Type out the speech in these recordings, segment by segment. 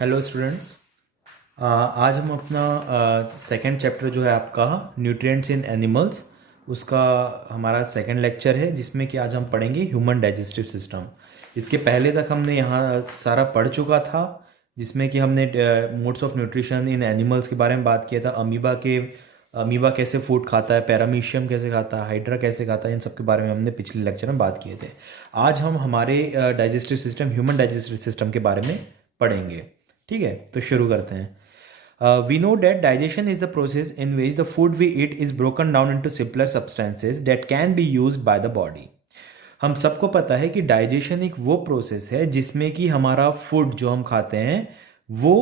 Hello students. आज हम अपना सेकंड चैप्टर जो है आपका न्यूट्रिएंट्स इन एनिमल्स, उसका हमारा सेकंड लेक्चर है, जिसमें कि आज हम पढ़ेंगे ह्यूमन डाइजेस्टिव सिस्टम। इसके पहले तक हमने यहाँ सारा पढ़ चुका था, जिसमें कि हमने modes of nutrition in animals के बारे में बात किया था। अमीबा कैसे फूड खाता है, पैरामीशियम कैसे खाता है, हाइड्रा कैसे खाता है, इन सब के बारे में हमने पिछले लेक्चर में बात किए थे। आज हम हमारे digestive system, human digestive system के बारे में पढ़ेंगे। ठीक है, तो शुरू करते हैं। We know that digestion is the process in which the food we eat is broken down into simpler substances that can be used by the body. हम सबको पता है कि डाइजेशन एक वो प्रोसेस है जिसमें कि हमारा फूड जो हम खाते हैं वो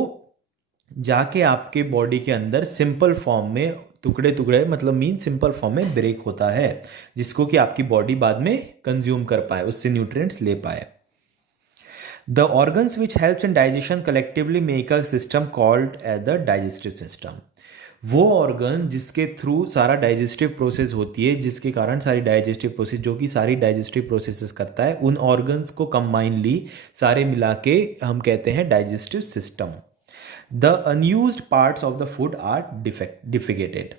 जाके आपके बॉडी के अंदर सिंपल फॉर्म में टुकड़े टुकड़े मतलब मीन सिंपल फॉर्म में ब्रेक होता है, जिसको कि आपकी बॉडी बाद में कंज्यूम कर पाए, उससे न्यूट्रिएंट्स ले पाए। The organs which helps in digestion collectively make a system called as the digestive system. वो ऑर्गन जिसके थ्रू सारा डाइजेस्टिव प्रोसेस होती है, जिसके कारण सारी डाइजेस्टिव प्रोसेस जो कि सारी डाइजेस्टिव प्रोसेसेस करता है, उन ऑर्गन्स को कंबाइनली सारे मिला के हम कहते हैं digestive system. The unused parts of the food are defecated.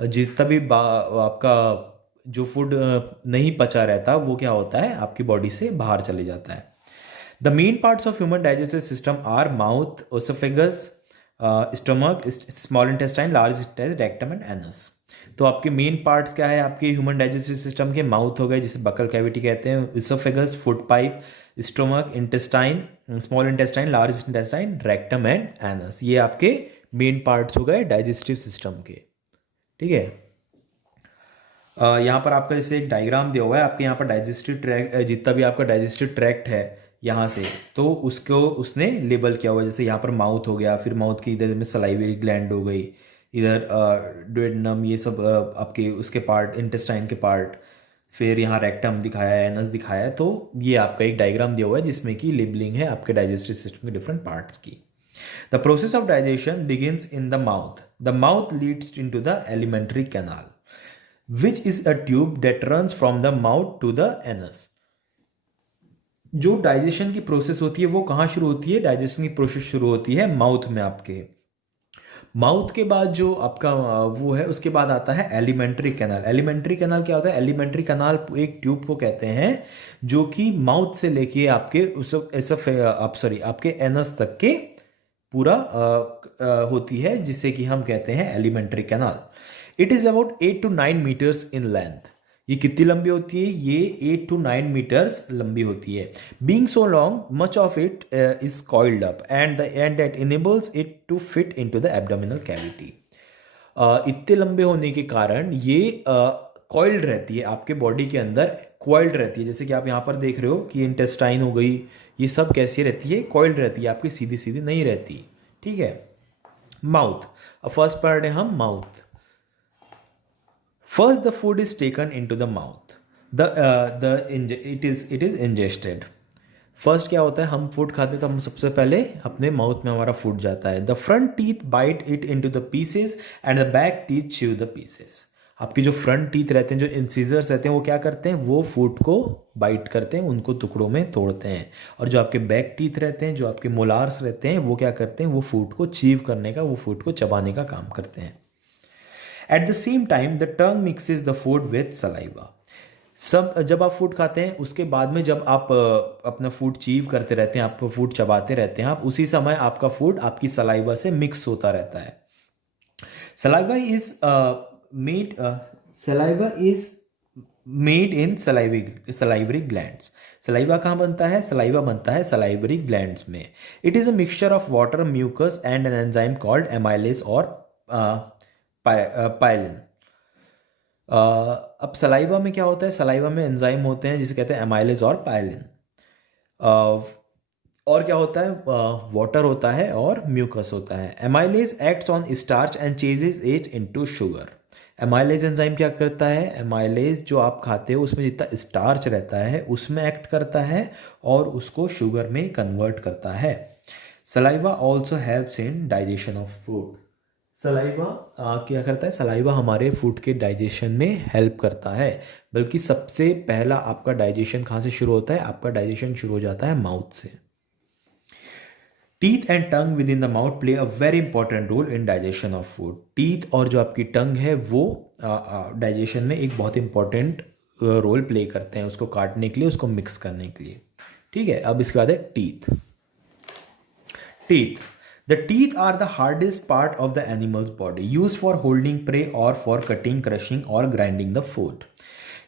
जितना भी आपका जो फूड नहीं पचा रहता वो क्या होता है, आपकी बॉडी से बाहर चले जाता है। The main parts of human digestive system are mouth, esophagus, stomach, small intestine, large intestine, rectum and anus। तो आपके मेन पार्ट्स क्या है आपके ह्यूमन डाइजेस्टिव सिस्टम के? माउथ हो गए, जिसे बकल कैविटी कहते हैं, oesophagus food pipe, stomach, intestine, small intestine, large intestine, rectum and anus. ये आपके मेन पार्ट्स हो गए डाइजेस्टिव सिस्टम के। ठीक है, यहाँ पर आपका जैसे एक डायग्राम दिया हुआ है, आपके यहाँ पर डाइजेस्टिव ट्रैक्ट, जितना भी आपका डाइजेस्टिव ट्रैक्ट है यहाँ से, तो उसको उसने लेबल किया हुआ है। जैसे यहाँ पर माउथ हो गया, फिर माउथ की इधर में सलाइवरी ग्लैंड हो गई, इधर डुओडेनम, ये सब आपके उसके पार्ट, इंटेस्टाइन के पार्ट, फिर यहाँ रेक्टम दिखाया है, एनस दिखाया है। तो ये आपका एक डायग्राम दिया हुआ है जिसमें कि लेबलिंग है आपके डाइजेस्टिव सिस्टम के डिफरेंट पार्ट्स की। The process of digestion begins in the mouth. The mouth Leeds into the alimentary canal which is a tube that runs from the mouth to the anus। जो digestion की process होती है वो कहाँ शुरू होती है? डाइजेशन की प्रोसेस शुरू होती है माउथ में। आपके माउथ के बाद जो आपका वो है, उसके बाद आता है एलिमेंट्री कैनाल। एलिमेंट्री कैनाल क्या होता है? एलिमेंट्री कैनाल एक ट्यूब को कहते हैं जो कि माउथ से लेके आपके आपके एनस तक के पूरा होती है, जिसे कि हम कहते हैं alimentary canal. It is about 8 to 9 metres in length. ये कितनी लंबी होती है? ये 8 to 9 मीटर्स लंबी होती है। Being so long, much of it is coiled up and the end that enables it to fit into the abdominal cavity. इतने लंबे होने के कारण ये कॉइल्ड रहती है आपके बॉडी के अंदर, कॉइल्ड रहती है। जैसे कि आप यहाँ पर देख रहे हो कि इंटेस्टाइन हो गई, ये सब कैसी रहती है? कॉइल्ड रहती है, आपकी सीधी सीधी नहीं रहती। ठीक है, माउथ। फर्स्ट पार्ट है हम mouth. First, the food is taken into the mouth. It is ingested. First क्या होता है? हम फूड खाते हैं तो हम सबसे पहले अपने माउथ में हमारा फूड जाता है। The front teeth bite it into the pieces and the back teeth chew the pieces. आपके जो फ्रंट टीथ रहते हैं, जो इंसीजर्स रहते हैं, वो क्या करते हैं? वो फूड को बाइट करते हैं, उनको टुकड़ों में तोड़ते हैं। और जो आपके बैक टीथ रहते हैं, जो आपके मोलार्स रहते हैं, वो क्या करते हैं? वो फूड को चीव करने का, वो फूड को चबाने का काम करते हैं। At the same time the tongue mixes the food with saliva. सब जब आप फूड खाते हैं उसके बाद में जब आप अपना फूड चीव करते रहते हैं, आप फूड चबाते रहते हैं, आप उसी समय आपका फूड आपकी सलाइवा से मिक्स होता रहता है। Saliva is made in salivary glands. Saliva कहाँ बनता है? सलाइवा बनता है सलाइवरी ग्लैंड्स में। It is a mixture of water, mucus and an enzyme called amylase और पाइलिन। अब सलाइवा में क्या होता है? सलाइवा में एंजाइम होते हैं जिसे कहते हैं एमाइलेज और पाइलिन। और क्या होता है? वाटर होता है और म्यूकस होता है। Amylase acts on starch and ceases it into sugar. Amylase enzyme क्या करता है? एमाइलेज जो आप खाते हो उसमें जितना स्टार्च रहता है उसमें एक्ट करता है और उसको शुगर में कन्वर्ट करता है। Saliva also helps in digestion of food. Saliva क्या करता है? सलाइवा हमारे फूड के डाइजेशन में हेल्प करता है। बल्कि सबसे पहला आपका डाइजेशन कहाँ से शुरू होता है? आपका डाइजेशन शुरू हो जाता है माउथ से। Teeth and tongue within the mouth play a very important role in digestion of food. Teeth और जो आपकी टंग है वो डाइजेशन में एक बहुत इंपॉर्टेंट रोल प्ले करते हैं, उसको काटने के लिए, उसको मिक्स करने के लिए। ठीक है, अब इसके बाद है teeth. Teeth, the teeth are the hardest part of the animal's body, use for holding prey और फॉर कटिंग, क्रशिंग और ग्राइंडिंग द फूड।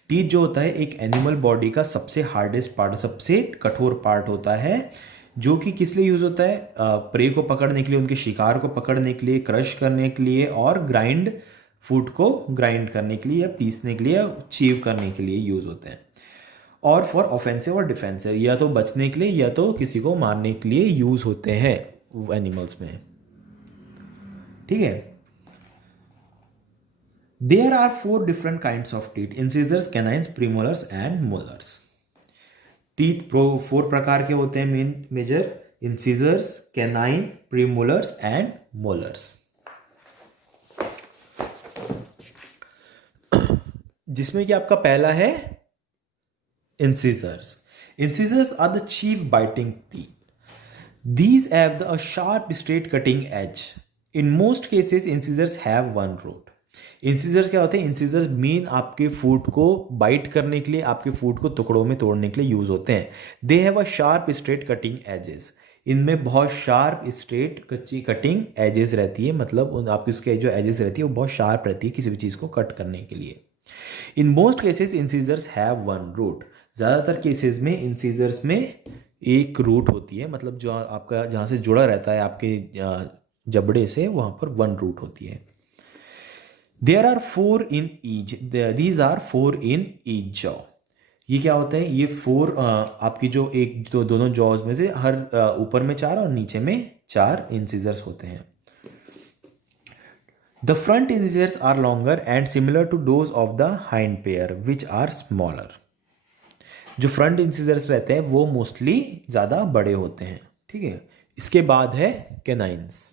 टीथ जो होता है एक एनिमल बॉडी का सबसे हार्डेस्ट पार्ट, सबसे कठोर पार्ट होता है, जो कि किस लिए यूज होता है? प्रे को पकड़ने के लिए, उनके शिकार को पकड़ने के लिए, क्रश करने के लिए और फूड को ग्राइंड करने के लिए या पीसने के लिए या चीव करने के लिए यूज होते हैं। और फॉर ऑफेंसिव और डिफेंसिव, या तो बचने के लिए या तो किसी को मारने के लिए यूज होते हैं एनिमल्स में। ठीक है, there are 4 different kinds of teeth, incisors, canines, premolars and molars. Teeth 4 प्रकार के होते हैं major, incisors, canine, premolars and molars. जिसमें कि आपका पहला है incisors. Incisors are the chief biting teeth. These have a sharp straight cutting edge. In most cases, incisors have one root. Incisors क्या होते हैं? इंसिजर्स मेन आपके फूड को बाइट करने के लिए, आपके फूड को टुकड़ों में तोड़ने के लिए यूज होते हैं। They have a sharp straight cutting edges. इनमें बहुत शार्प स्ट्रेट कच्ची कटिंग एजेस रहती है, मतलब आपकी उसके जो एजेस रहती है वो बहुत शार्प रहती है किसी भी चीज़ को कट करने के लिए। In most cases incisors have one root. ज़्यादातर केसेस में इंसिजर्स में एक रूट होती है, मतलब जो आपका जहाँ से जुड़ा रहता है आपके जबड़े से, वहाँ पर वन रूट होती है। There are 4 in each, these are 4 in each jaw. ये क्या होता है? ये 4 आपकी जो एक जो दोनों जॉज में से हर ऊपर में 4 और नीचे में 4 इंसिजर्स होते हैं। The front incisors are longer and similar to those of the hind pair which are smaller. जो फ्रंट इंसिजर्स रहते हैं वो मोस्टली ज़्यादा बड़े होते हैं। ठीक है, इसके बाद है canines.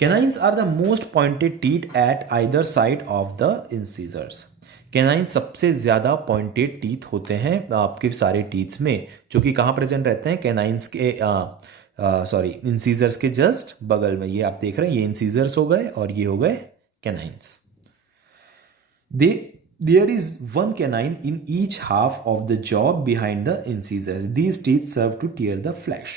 Canines are the most pointed teeth at either side of the incisors. Canine सबसे ज़्यादा पॉइंटेड टीथ होते हैं आपके सारे टीथ्स में, जो कि कहाँ प्रेजेंट रहते हैं? कैनाइन्स के इंसिजर्स के जस्ट बगल में। ये आप देख रहे हैं, ये इंसिजर्स हो गए और ये हो गए canines. There is one canine in each half of the jaw behind the incisors. These teeth serve to tear the flesh.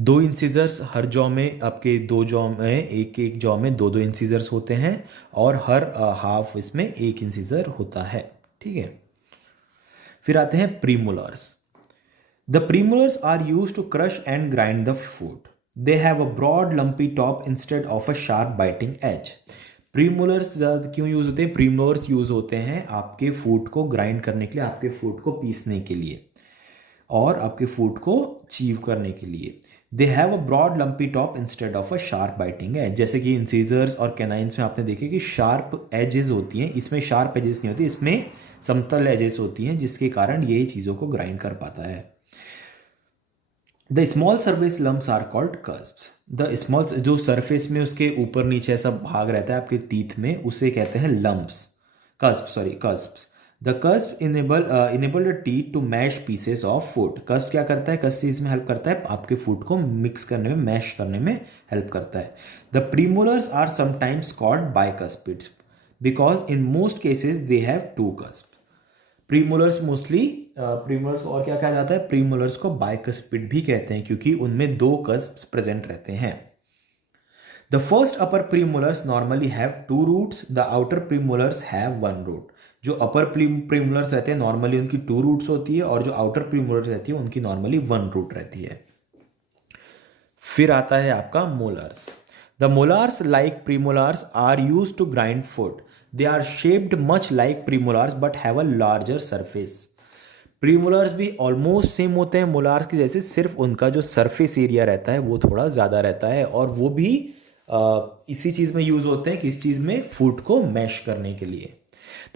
2 incisors her jaw में, आपके 2 जॉ में, एक जॉ में 2 इंसिजर्स होते हैं और हर हाफ इसमें 1 इंसिजर होता है। ठीक है, फिर आते हैं premolars. The premolars are use to crush and grind the food. They have a broad lumpy top instead of a sharp biting edge. Premolars क्यों यूज होते हैं? प्रीमोलर्स यूज होते हैं आपके फूड को ग्राइंड करने के लिए, आपके फूड को पीसने के लिए और आपके फूड को चीव करने के लिए। They have a broad lumpy top instead of a sharp biting edge. जैसे कि इंसिजर्स और कैनाइन्स में आपने देखे कि शार्प एजेस होती हैं, इसमें शार्प एजेस नहीं होती, इसमें समतल एजेस होती हैं, जिसके कारण ये चीज़ों को ग्राइंड कर पाता है। The small surface lumps are called cusps. The small, जो सरफेस में उसके ऊपर नीचे ऐसा भाग रहता है आपके टीथ में, उसे कहते हैं lumps, cusps. The cusp enable the teeth to mash pieces of food. Cusp क्या करता है? कस्प इसमें हेल्प करता है, आपके फूड को मिक्स करने में, मैश करने में हेल्प करता है। The premolars are sometimes called bicuspids because in most cases they have 2 cusp. Premolars mostly, premolars और क्या कहा जाता है? प्रीमोलर्स को बाइकस्पिड भी कहते हैं क्योंकि उनमें 2 कस्प्स प्रेजेंट रहते हैं। The first upper premolars normally have 2 roots, the outer premolars have 1 root. जो अपर प्रीमोलर्स रहते हैं नॉर्मली उनकी 2 रूट्स होती है और जो आउटर प्रीमोलर्स रहती है उनकी नॉर्मली 1 रूट रहती है। फिर आता है आपका molars. The molars like premolars are use to grind food. They are shaped much like premolars but have a larger surface. Premolars भी ऑलमोस्ट सेम होते हैं मोलार्स के जैसे, सिर्फ उनका जो सरफेस एरिया रहता है वो थोड़ा ज़्यादा रहता है और वो भी इसी चीज़ में यूज होते हैं, किस चीज़ में? फूड को मैश करने के लिए।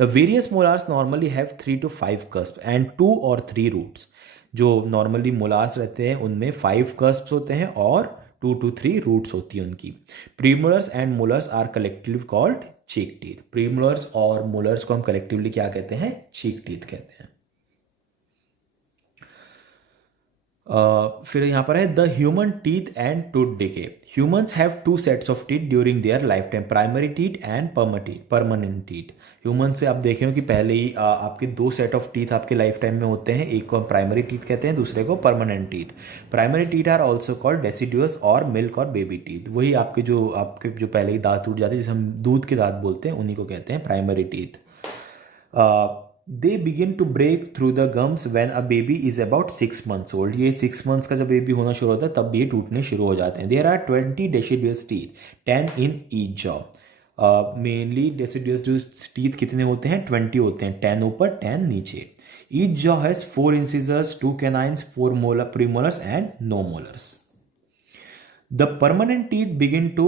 The various molars normally have 3 to 5 cusp and 2 or 3 roots. जो नॉर्मली मोलार्स रहते हैं उनमें 5 कस्प होते हैं और 2 to 3 रूट्स होती है उनकी। Premolars and molars are collectively called cheek teeth. Premolars और मोलर्स को हम कलेक्टिवली क्या कहते हैं? चीक टीथ कहते हैं। फिर यहाँ पर है the human teeth and tooth decay. Humans have two sets of teeth during their life time, primary teeth and permanent teeth. Human से आप देखे हो कि पहले ही आपके दो सेट ऑफ टीथ आपके लाइफ टाइम में होते हैं, एक को हम प्राइमरी टीथ कहते हैं, दूसरे को permanent teeth. Primary teeth are also called deciduous और मिल्क और बेबी टीथ। वही आपके जो पहले ही दांत टूट जाते हैं, जिसे हम दूध के दांत बोलते हैं, उन्हीं को कहते हैं primary teeth. They begin to break through the gums when a baby is about 6 months old. ये 6 months का जब बेबी होना शुरू होता है तब ये टूटने शुरू हो जाते हैं। There are 20 deciduous teeth, 10 in each jaw. Mainly deciduous जो टीथ कितने होते हैं, 20 होते हैं, 10 ऊपर 10 नीचे। Each jaw has 4 incisors, 2 canines, 4 premolars and no molars. The permanent teeth begin to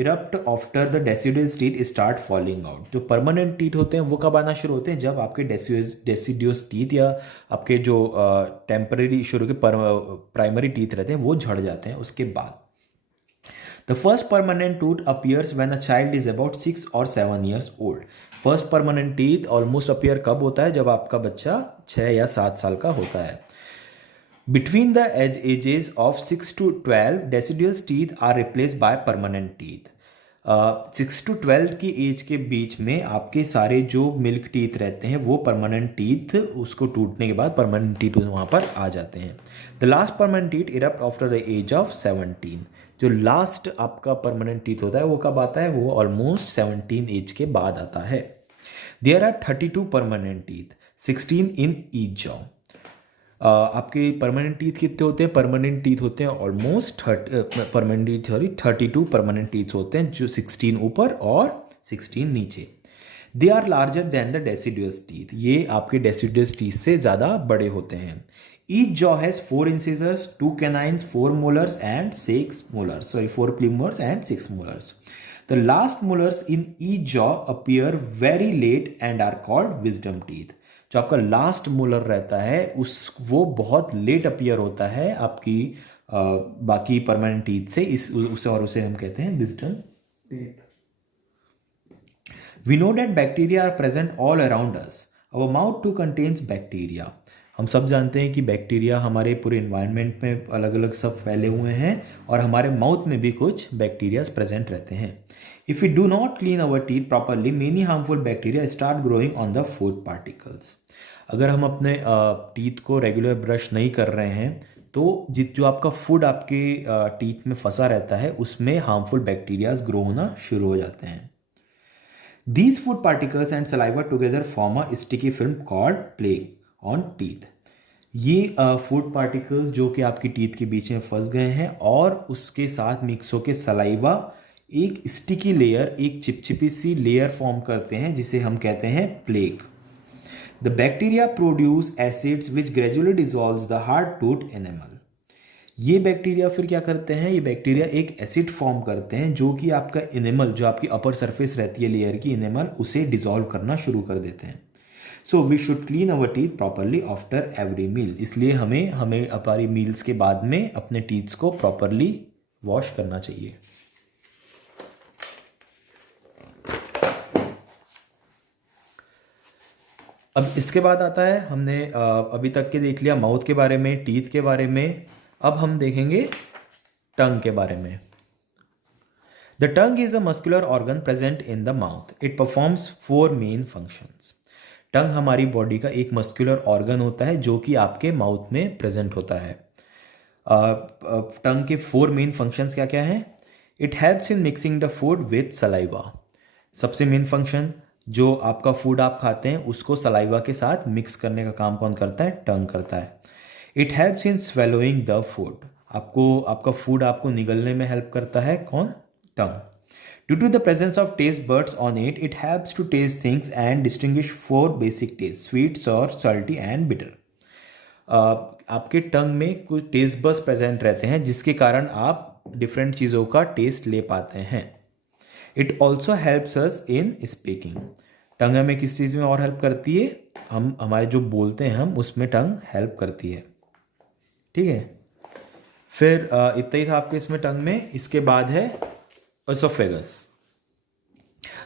erupt after the deciduous teeth start falling out. जो permanent teeth होते हैं वो कब आना शुरू होते हैं, जब आपके deciduous teeth या आपके जो temporary शुरू के primary teeth रहते हैं वो झड़ जाते हैं उसके बाद। The first permanent tooth appears when a child is about 6 or 7 years old. First permanent teeth almost appear कब होता है, जब आपका बच्चा 6 या 7 साल का होता है। Between the ages of 6 to 12, deciduous teeth are replaced by permanent teeth. 6 to 12 की एज के बीच में आपके सारे जो मिल्क टीथ रहते हैं वो परमानेंट टीथ उसको टूटने के बाद परमानेंट टीथ वहाँ पर आ जाते हैं। The last permanent teeth erupt after the age of 17। जो लास्ट आपका परमानेंट टीथ होता है वो कब आता है, वो ऑलमोस्ट 17 एज के बाद आता है। There are 32 permanent teeth, 16 in each jaw. आपके परमानेंट टीथ कितने होते हैं, परमानेंट टीथ होते हैं ऑलमोस्ट 32 परमानेंट टीथ होते हैं, जो 16 ऊपर और 16 नीचे। They are larger than the deciduous teeth. ये आपके डेसिडुअस टीथ से ज़्यादा बड़े होते हैं। Each jaw has 4 incisors, 2 canines, 4 molars and 6 molars. 4 premolar and 6 molars. The last molars in each jaw appear very late and are called wisdom teeth. जो आपका last molar रहता है वो बहुत लेट अपीयर होता है आपकी बाकी परमानेंट टीथ से, उसे हम कहते हैं wisdom teeth. We know that bacteria are present all around us, our mouth too contains bacteria. हम सब जानते हैं कि बैक्टीरिया हमारे पूरे इन्वायरमेंट में अलग अलग सब फैले हुए हैं और हमारे माउथ में भी कुछ बैक्टीरियाज प्रेजेंट रहते हैं। If we do not clean our teeth properly, many harmful bacteria start growing on the food particles. अगर हम अपने टीथ को रेगुलर ब्रश नहीं कर रहे हैं तो जो आपका फूड आपके टीथ में फंसा रहता है उसमें हार्मफुल बैक्टीरियाज ग्रो होना शुरू हो जाते हैं। These food particles and saliva together form a sticky film called plague on teeth. ये फूड पार्टिकल्स जो कि आपकी टीथ के बीच में फंस गए हैं और उसके साथ मिक्स होकर सलाइवा एक स्टिकी लेयर, एक चिपचिपी सी लेयर फॉर्म करते हैं जिसे हम कहते हैं plague. The bacteria produce acids which gradually dissolves the hard tooth enamel. ये बैक्टीरिया फिर क्या करते हैं, ये बैक्टीरिया एक एसिड फॉर्म करते हैं जो कि आपका इनेमल, जो आपकी अपर सरफेस रहती है लेयर की इनेमल, उसे डिसॉल्व करना शुरू कर देते हैं। So we should clean our teeth properly after every meal. इसलिए हमें हमारी मील्स के बाद में अपने टीथ्स को प्रॉपरली वॉश करना चाहिए। अब इसके बाद आता है, हमने अभी तक के देख लिया माउथ के बारे में, टीथ के बारे में, अब हम देखेंगे टंग के बारे में। The tongue is a muscular organ present in the mouth. It performs 4 main functions. Tongue हमारी बॉडी का एक मस्कुलर ऑर्गन होता है जो कि आपके माउथ में प्रेजेंट होता है। टंग के 4 मेन फंक्शंस क्या क्या हैं? It helps in mixing the food with saliva. सबसे मेन फंक्शन, जो आपका फूड आप खाते हैं उसको सलाइवा के साथ मिक्स करने का काम कौन करता है? टंग करता है। It helps in swallowing the food. आपका फूड आपको निगलने में हेल्प करता है कौन? Tongue. Due to the presence of taste buds on it, it helps to taste things and distinguish 4 basic taste: sweet, sour, salty and bitter. आपके tongue में कुछ टेस्ट बर्ड्स प्रेजेंट रहते हैं जिसके कारण आप डिफरेंट चीज़ों का टेस्ट ले पाते हैं। It also helps us in speaking. Tongue हमें किस चीज़ में और हेल्प करती है? हम हमारे जो बोलते हैं हम उसमें टंग हेल्प करती है। ठीक है, फिर इतना ही था आपके इसमें टंग में। इसके बाद है ओसोफेगस।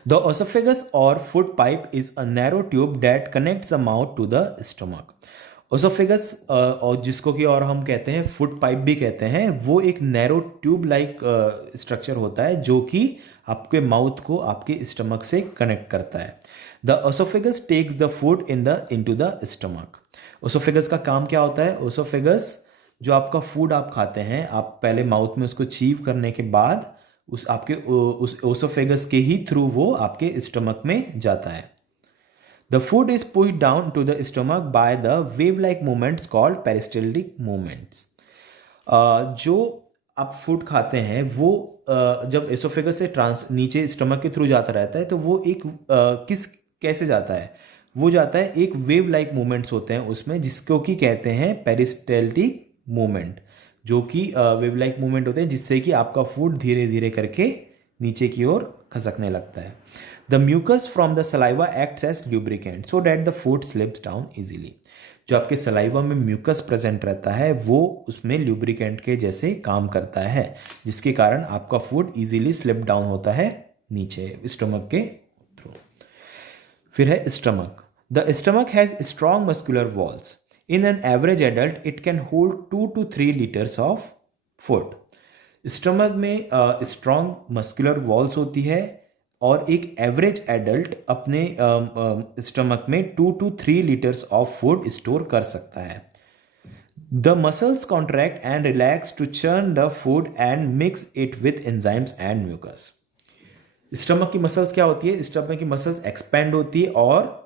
द ओसोफेगस और food pipe is a narrow tube that connects the mouth to the stomach. Oesophagus और जिसको कि और हम कहते हैं फूड पाइप भी कहते हैं, वो एक नैरो ट्यूब लाइक स्ट्रक्चर होता है जो कि आपके माउथ को आपके स्टमक से कनेक्ट करता है। The oesophagus takes the food into the stomach. Oesophagus का काम क्या होता है? ओसोफेगस जो आपका फूड आप खाते हैं, आप पहले माउथ में उसको चीव करने के बाद उस ओसोफेगस के ही थ्रू वो आपके स्टमक में जाता है। The food is pushed down to the stomach by the wave-like movements called peristaltic movements. जो आप फूड खाते हैं वो जब एसोफेगस से नीचे स्टमक के थ्रू जाता रहता है, तो वो एक कैसे जाता है? वो जाता है एक वेव लाइक मूवमेंट्स होते हैं उसमें, जिसको कि कहते हैं पेरिस्टेल्टिक मूवमेंट, जो कि वेव लाइक मूवमेंट होते हैं जिससे कि आपका फूड धीरे धीरे करके नीचे की ओर खसकने लगता है। The mucus from the saliva acts as lubricant so that the food slips down easily. जो आपके सलाइवा में म्यूकस प्रेजेंट रहता है वो उसमें ल्यूब्रिकेंट के जैसे काम करता है, जिसके कारण आपका फूड इजीली स्लिप डाउन होता है नीचे स्टमक के थ्रू। फिर है stomach. The stomach has strong muscular walls. In an average adult it can hold 2 to 3 litres of food. Stomach में स्ट्रॉन्ग मस्कुलर वॉल्स होती है और एक एवरेज एडल्ट अपने स्टमक में 2 to 3 litres of food store कर सकता है। The muscles contract and relax to churn the food and mix it with enzymes and mucus. Stomach की मसल्स क्या होती है? स्टमक की मसल्स एक्सपेंड होती है और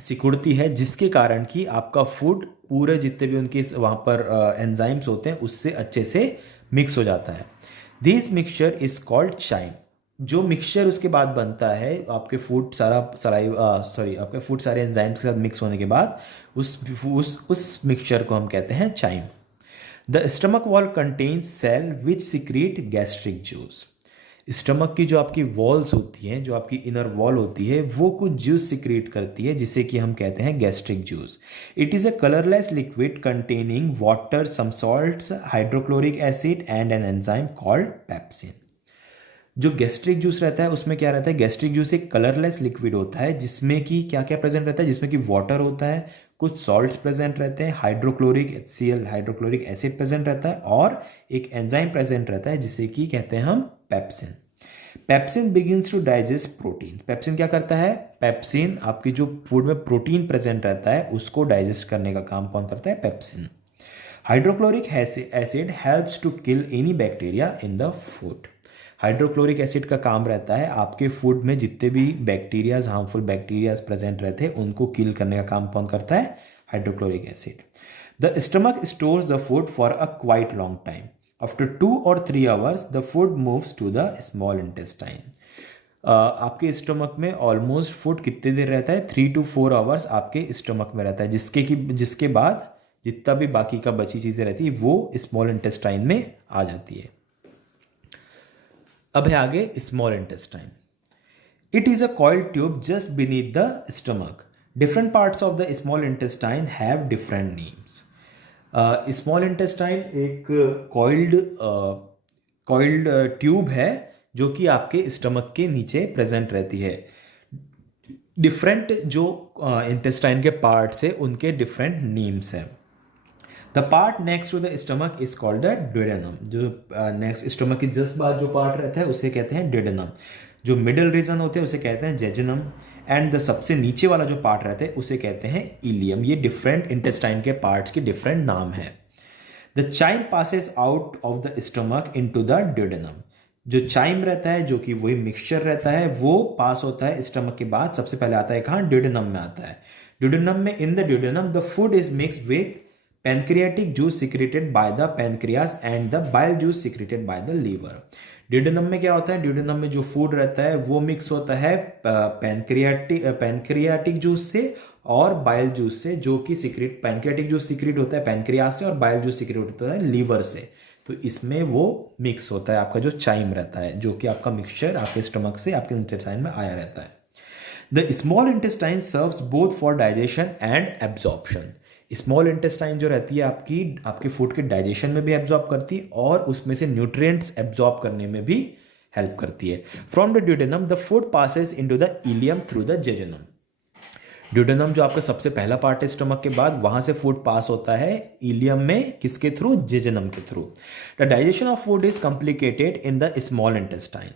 सिकुड़ती है, जिसके कारण कि आपका फूड पूरे जितने भी उनके वहाँ पर एंजाइम्स होते हैं उससे अच्छे से मिक्स हो जाता है। This mixture is called chyme. जो मिक्सचर उसके बाद बनता है आपके फूड आपके फूड सारे एंजाइम्स के साथ मिक्स होने के बाद उस मिक्सचर को हम कहते हैं chyme. The stomach wall contains cell which secrete gastric juice. Stomach की जो आपकी वॉल्स होती हैं, जो आपकी इनर वॉल होती है, वो कुछ जूस सिक्रीट करती है जिसे कि हम कहते हैं gastric juice. It is a colourless liquid containing water, some salts, hydrochloric acid and an enzyme called pepsin. जो गैस्ट्रिक जूस रहता है उसमें क्या रहता है? गैस्ट्रिक जूस एक कलरलेस लिक्विड होता है जिसमें कि क्या क्या प्रेजेंट रहता है? जिसमें कि वाटर होता है, कुछ सॉल्ट्स प्रेजेंट रहते हैं, hydrochloric HCl hydrochloric acid present रहता है और एक एंजाइम प्रेजेंट रहता है जिसे कि कहते हैं हम pepsin. Pepsin begins to digest protein. Pepsin क्या करता है? पेप्सिन आपकी जो फूड में प्रोटीन प्रेजेंट रहता है उसको डाइजेस्ट करने का काम कौन करता है? Pepsin. Hydrochloric acid helps to kill any bacteria in the food. Hydrochloric acid का काम रहता है आपके फूड में जितने भी बैक्टीरियाज, हार्मफुल बैक्टीरियाज प्रेजेंट रहते हैं उनको किल करने का काम कौन करता है? Hydrochloric acid. The stomach stores the food for a quite long time. After 2 or 3 hours the food moves to the small intestine. आपके स्टमक में ऑलमोस्ट फूड कितने देर रहता है? 3 to 4 hours आपके स्टमक में रहता है, जिसके बाद जितना भी बाकी का बची चीज़ें रहती है वो स्मॉल इंटेस्टाइन में आ जाती है। अब है आगे small intestine. It is a coiled tube just beneath the stomach. Different parts of the small intestine have different names. Small intestine एक कॉइल्ड ट्यूब है जो कि आपके स्टमक के नीचे प्रेजेंट रहती है। डिफरेंट जो इंटेस्टाइन के पार्ट्स है उनके डिफरेंट नेम्स हैं। The part next to the stomach is called the duodenum. जो नेक्स्ट स्टमक के जस्ट बाद जो पार्ट रहता है उसे कहते हैं ड्यूडेनम। जो मिडल रीजन होते हैं उसे कहते हैं जेजुनम एंड द सबसे नीचे वाला जो पार्ट रहता है उसे कहते हैं इलियम। ये डिफरेंट इंटेस्टाइन के पार्ट्स के डिफरेंट नाम हैं। The chyme passes out of the stomach into the duodenum. जो चाइम रहता है, जो कि वही मिक्सचर रहता है, वो पास होता है स्टमक के बाद सबसे पहले आता है कहाँ? ड्यूडेनम में आता है। ड्यूडेनम में in the duodenum the food is mixed with pancreatic juice secreted by the pancreas and the bile juice secreted by the liver। Duodenum में क्या होता है? ड्यूडेनम में जो फूड रहता है वो मिक्स होता है पैनक्रियाटिक जूस से और बाइल जूस से, जो कि सिक्रेट पैनक्रियाटिक जूस सिक्रेट होता है पैनक्रियास से और बाइल जूस सिक्रेट होता है लीवर से। तो इसमें वो मिक्स होता है आपका जो चाइम रहता है, जो कि आपका मिक्सचर आपके स्टमक से आपके इंटेस्टाइन में आया रहता है। The small intestine serves both for digestion and absorption. Small intestine जो रहती है आपके फूड के डाइजेशन में भी एब्जॉर्ब करती है और उसमें से न्यूट्रिएंट्स एब्जॉर्ब करने में भी हेल्प करती है। From the duodenum the food passes into the ilium through the jejunum. Duodenum जो आपका सबसे पहला पार्ट है स्टमक के बाद, वहाँ से फूड पास होता है इलियम में, किसके थ्रू? जेजनम के through. The digestion of food is complicated in the small intestine.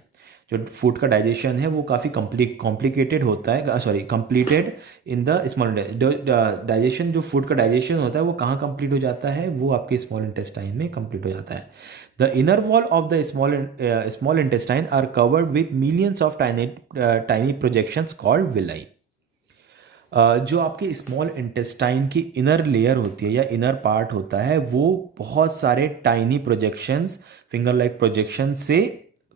जो फूड का डाइजेशन है वो काफ़ी कॉम्प्लिकेटेड होता है, sorry completed in the small. Digestion, जो फूड का डाइजेशन होता है वो कहाँ कंप्लीट हो जाता है? वो आपके स्मॉल इंटेस्टाइन में कंप्लीट हो जाता है। The inner wall of the small intestine are covered with millions of tiny projections called villi. जो आपके स्मॉल इंटेस्टाइन की इनर लेयर होती है या इनर पार्ट होता है वो बहुत सारे tiny projections, finger like projection से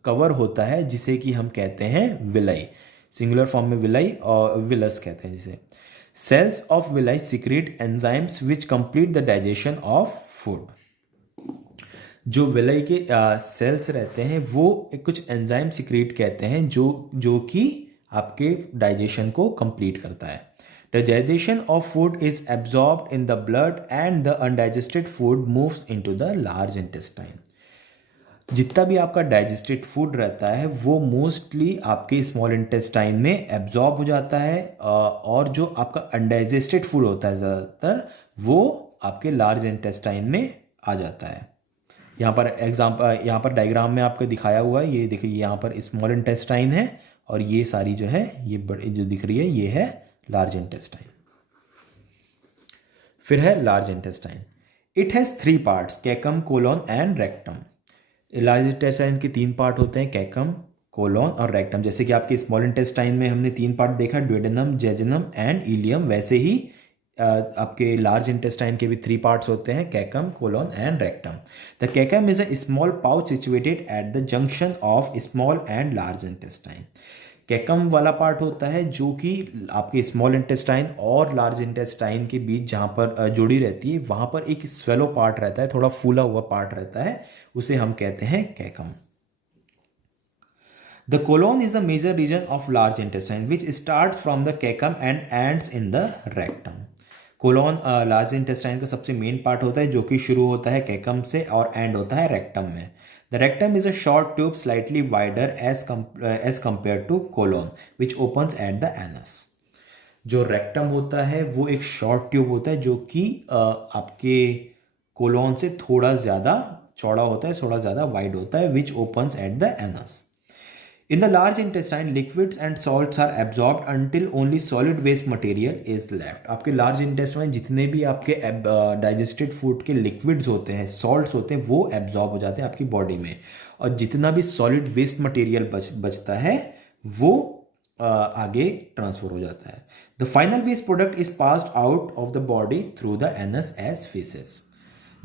कवर होता है, जिसे कि हम कहते हैं विलाई। सिंगुलर फॉर्म में विलाई और विलस कहते हैं जिसे। Cells of villi secrete enzymes which complete the digestion of food. जो विलाई के सेल्स रहते हैं वो कुछ एंजाइम सिक्रीट कहते हैं जो कि आपके डाइजेशन को कंप्लीट करता है। The digestion of food is absorbed in the blood and the undigested food moves into the large intestine. जितना भी आपका डाइजेस्टेड फूड रहता है वो मोस्टली आपके स्मॉल इंटेस्टाइन में एब्जॉर्ब हो जाता है, और जो आपका अनडाइजेस्टेड फूड होता है ज़्यादातर वो आपके लार्ज इंटेस्टाइन में आ जाता है। यहाँ पर डायग्राम में आपको दिखाया हुआ है, ये देखिए यहाँ पर स्मॉल इंटेस्टाइन है और ये सारी जो है ये बड़ी जो दिख रही है ये है लार्ज इंटेस्टाइन। फिर है large intestine. It has 3 parts, caecum, colon and rectum. Large intestine के 3 पार्ट होते हैं, कैकम, कोलोन और रेक्टम। जैसे कि आपके स्मॉल इंटेस्टाइन में हमने 3 पार्ट देखा, ड्यूडेनम, जेजनम एंड इलियम, वैसे ही आपके लार्ज इंटेस्टाइन के भी 3 पार्ट्स होते हैं, caecum, colon and rectum. The caecum is a small pouch situated at the junction of small and large intestine. Caecum वाला पार्ट होता है जो कि आपके स्मॉल इंटेस्टाइन और लार्ज इंटेस्टाइन के बीच जहाँ पर जुड़ी रहती है, वहाँ पर एक स्वेलो पार्ट रहता है, थोड़ा फूला हुआ पार्ट रहता है, उसे हम कहते हैं caecum. The colon is the major region of large intestine which starts from the caecum and ends in the rectum. Colon large intestine का सबसे मेन पार्ट होता है जो कि शुरू होता है कैकम से और एंड होता है रेक्टम में। The rectum is a short tube slightly wider as compared to colon which opens at the anus. जो रेक्टम होता है वो एक शॉर्ट ट्यूब होता है जो कि आपके कोलोन से थोड़ा ज़्यादा चौड़ा होता है, थोड़ा ज़्यादा वाइड होता है, which opens at the anus. In the large intestine, liquids and salts are absorbed until only solid waste material is left. आपके लार्ज इंटेस्टाइन में जितने भी आपके डाइजेस्टेड फूड के लिक्विड्स होते हैं, सॉल्ट्स होते हैं, वो एब्जॉर्ब हो जाते हैं आपकी बॉडी में, और जितना भी सॉलिड वेस्ट मटेरियल बचता है वो आगे ट्रांसफर हो जाता है। The final waste product is passed out of the body through the anus as faeces.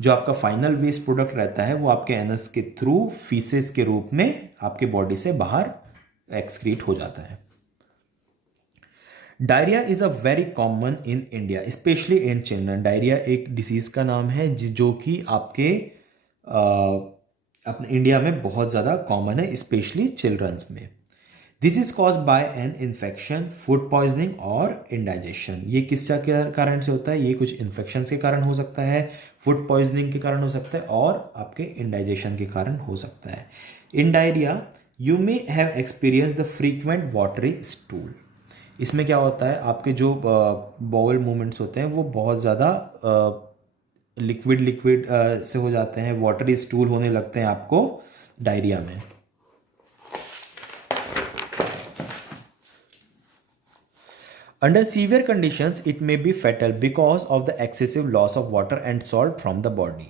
जो आपका फाइनल वेस्ट प्रोडक्ट रहता है वो आपके एनस के थ्रू फीसेस के रूप में आपके बॉडी से बाहर एक्सक्रीट हो जाता है। Diarrhoea is a very common in India specially in children. Diarrhoea एक डिसीज का नाम है जो कि आपके अपने इंडिया में बहुत ज़्यादा कॉमन है, स्पेशली चिल्ड्रंस में। This is cause by an infection, food poisoning और इंडाइजेशन। ये किस कारण से होता है? ये कुछ इन्फेक्शन के कारण हो सकता है, फूड पॉइजनिंग के कारण हो सकता है और आपके इंडाइजेशन के कारण हो सकता है। In diarrhoea you may have experience the frequent watery stool. इसमें क्या होता है, आपके जो बाउल मूवमेंट्स होते हैं वो बहुत ज़्यादा लिक्विड से हो जाते हैं, वाटरी स्टूल होने लगते हैं आपको डायरिया में। Under severe conditions, it may be fatal because of the excessive loss of water and salt from the body.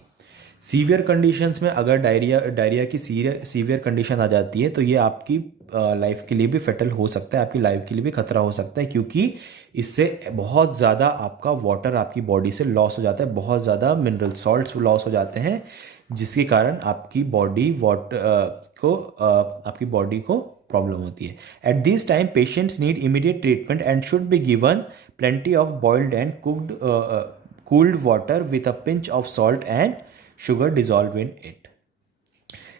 Severe conditions में अगर डायरिया की सीवियर कंडीशन आ जाती है तो ये आपकी लाइफ के लिए भी फेटल हो सकता है, आपकी लाइफ के लिए भी खतरा हो सकता है, क्योंकि इससे बहुत ज़्यादा आपका वाटर आपकी बॉडी से लॉस हो जाता है, बहुत ज़्यादा मिनरल सॉल्ट्स लॉस हो जाते हैं, जिसके कारण आपकी बॉडी को प्रॉब्लम होती है। At this time patients need immediate treatment and should be given plenty of boiled and cooled water with a pinch of salt and sugar dissolve in it.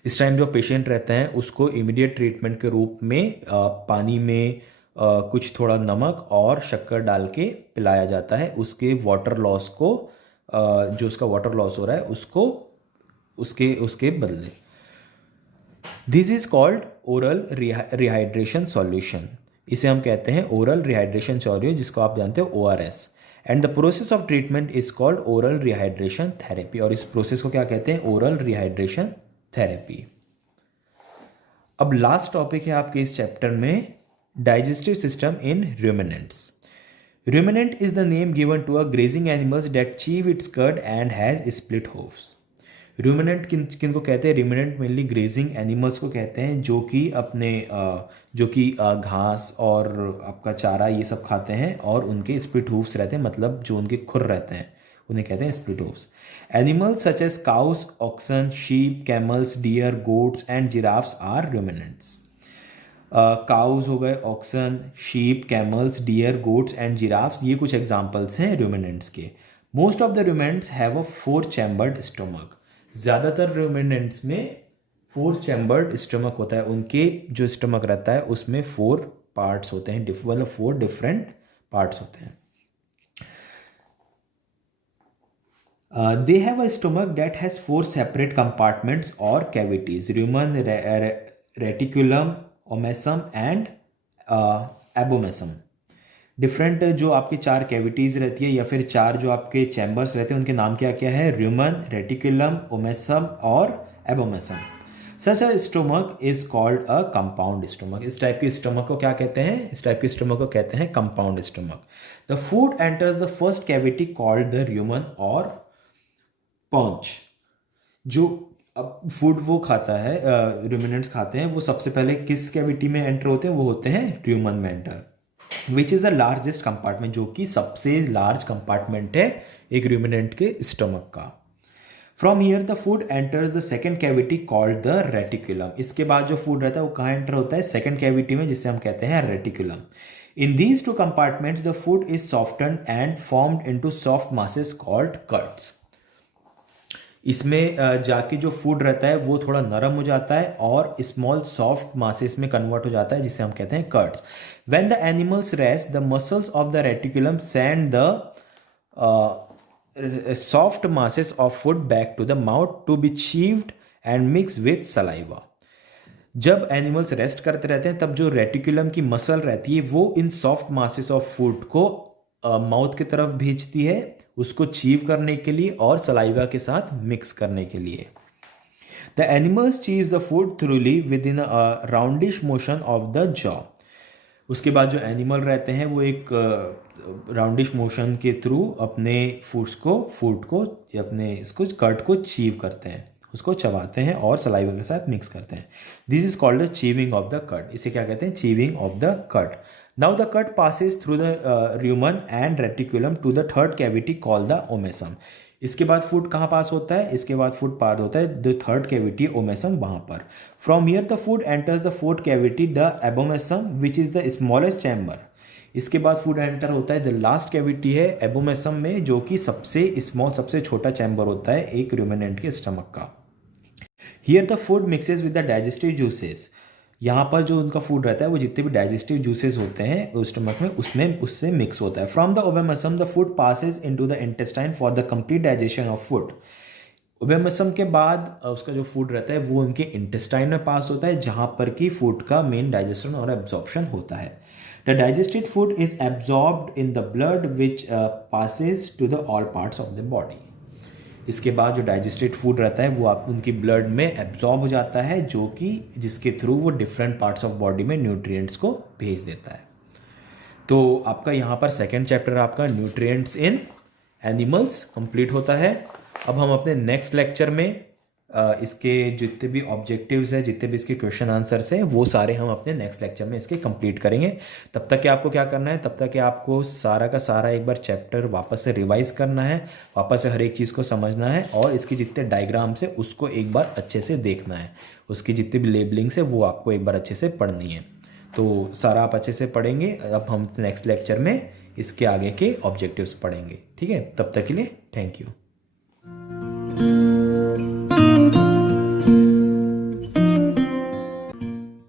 इस टाइम जो पेशेंट रहते हैं उसको immediate treatment के रूप में पानी में कुछ थोड़ा नमक और शक्कर डाल के पिलाया जाता है, उसके वाटर लॉस को जो उसका वाटर लॉस हो रहा है उसको उसके बदले। This is called oral rehydration solution. इसे हम कहते हैं ओरल रिहाइड्रेशन सॉल्यूशन, जिसको आप जानते हो ORS। And the process of treatment is called oral rehydration therapy, और इस प्रोसेस को क्या कहते हैं? Oral rehydration therapy. अब लास्ट टॉपिक है आपके इस चैप्टर में, digestive system in ruminants। Ruminant is the name given to a grazing animals that chew its cud and has split hooves। Ruminant किन को कहते हैं? Ruminant मेनली ग्रेजिंग एनिमल्स को कहते हैं जो कि अपने घास और आपका चारा ये सब खाते हैं और उनके स्प्लिट हूफ्स रहते हैं, मतलब जो उनके खुर रहते हैं उन्हें कहते हैं split hoofs. Animals such as cows, oxen, sheep, camels, deer, goats and giraffes are ruminants। Cows हो गए, oxen, sheep, camels, deer, goats and giraffes, ये कुछ एग्जाम्पल्स हैं रूमिनेंट्स के। Most of the ruminants have a 4 chambered stomach. ज़्यादातर ruminants में 4 chambered stomach होता है, उनके जो स्टोमक रहता है उसमें 4 पार्ट्स होते हैं, मतलब 4 डिफरेंट पार्ट्स होते हैं। They have a stomach that has 4 separate compartments or cavities: rumen, reticulum, omasum and abomasum. Different जो आपके 4 कैविटीज़ रहती है या फिर 4 जो आपके चैम्बर्स रहते हैं उनके नाम क्या क्या है? र्यूमन, रेटिकुलम, ओमेसम और abomasum. Such a stomach is called a compound stomach. इस टाइप के स्टोमक को क्या कहते हैं? इस टाइप के स्टोमक को कहते हैं compound stomach. The food enters the first cavity called the र्यूमन और पॉन्च। जो अब फूड वो खाता है, रूमिनेंट्स खाते हैं, वो सबसे पहले किस कैविटी में एंटर होते हैं? वो होते हैं र्यूमन में enter, which is the largest compartment, जो कि सबसे लार्ज कंपार्टमेंट है एक रूमिनेंट के स्टमक का। From here the food enters the second cavity called the reticulum. इसके बाद जो फूड रहता है वो कहाँ एंटर होता है? सेकेंड कैविटी में, जिसे हम कहते हैं reticulum. In these 2 compartments the food is softened and formed into soft masses called curds. इसमें जाके जो फूड रहता है वो थोड़ा नरम हो जाता है और स्मॉल सॉफ्ट मासेस में कन्वर्ट हो जाता है, जिसे हम कहते हैं curds. When the animals rest, the muscles of the reticulum send the soft masses of food back to the mouth to be chewed and mix with saliva. जब animals rest करते रहते हैं तब जो रेटिकुलम की मसल रहती है वो इन सॉफ्ट मासेस ऑफ फूड को माउथ की तरफ भेजती है, उसको चीव करने के लिए और सलाइवा के साथ मिक्स करने के लिए। The animals chews the food thoroughly with in a roundish motion of the jaw. उसके बाद जो एनिमल रहते हैं वो एक राउंडिश मोशन के थ्रू अपने फूड को या अपने इसको कर्ड को चीव करते हैं, उसको चबाते हैं और सलाइवा के साथ मिक्स करते हैं। This is called the chewing of the curd. इसे क्या कहते हैं? Chewing of the curd. Now the cut passes through the rumen and reticulum to the third cavity called the omesum। इसके बाद फूड कहाँ पास होता है? इसके बाद फूड पार होता है द थर्ड कैविटी ओमेसम, वहाँ पर। From here the food enters the fourth cavity the abomasum which is the smallest chamber. इसके बाद फूड एंटर होता है द लास्ट कैविटी है एबोमेसम में, जो कि सबसे स्मॉल, सबसे छोटा चैम्बर होता है एक रूमिनेंट के स्टमक का। Here the food mixes with the digestive juices. यहाँ पर जो उनका फूड रहता है वो जितने भी डाइजेस्टिव जूसेस होते हैं उस स्टमक में उससे मिक्स होता है। From the omasum the food passes into the intestine for the complete digestion of food. Omasum के बाद उसका जो फूड रहता है वो उनके इंटेस्टाइन में पास होता है, जहाँ पर कि फूड का मेन डाइजेशन और एब्जॉर्प्शन होता है। The digested food is absorbed in the blood which passes to the all parts of the body. इसके बाद जो डाइजेस्टेड फूड रहता है वो आप उनकी ब्लड में एब्जॉर्ब हो जाता है, जो कि जिसके थ्रू वो डिफरेंट पार्ट्स ऑफ बॉडी में न्यूट्रिएंट्स को भेज देता है। तो आपका यहाँ पर सेकेंड चैप्टर आपका न्यूट्रिएंट्स इन एनिमल्स कंप्लीट होता है। अब हम अपने नेक्स्ट लेक्चर में इसके जितने भी ऑब्जेक्टिव्स हैं, जितने भी इसके क्वेश्चन आंसर्स हैं, वो सारे हम अपने नेक्स्ट लेक्चर में इसके कंप्लीट करेंगे। तब तक कि आपको क्या करना है? तब तक कि आपको सारा का सारा एक बार चैप्टर वापस से रिवाइज करना है, वापस से हर एक चीज़ को समझना है और इसके जितने डायग्राम्स है उसको एक बार अच्छे से देखना है, उसकी जितनी भी लेबलिंग्स है वो आपको एक बार अच्छे से पढ़नी है। तो सारा आप अच्छे से पढ़ेंगे। अब हम नेक्स्ट लेक्चर में इसके आगे के ऑब्जेक्टिव्स पढ़ेंगे। ठीक है, तब तक के लिए थैंक यू।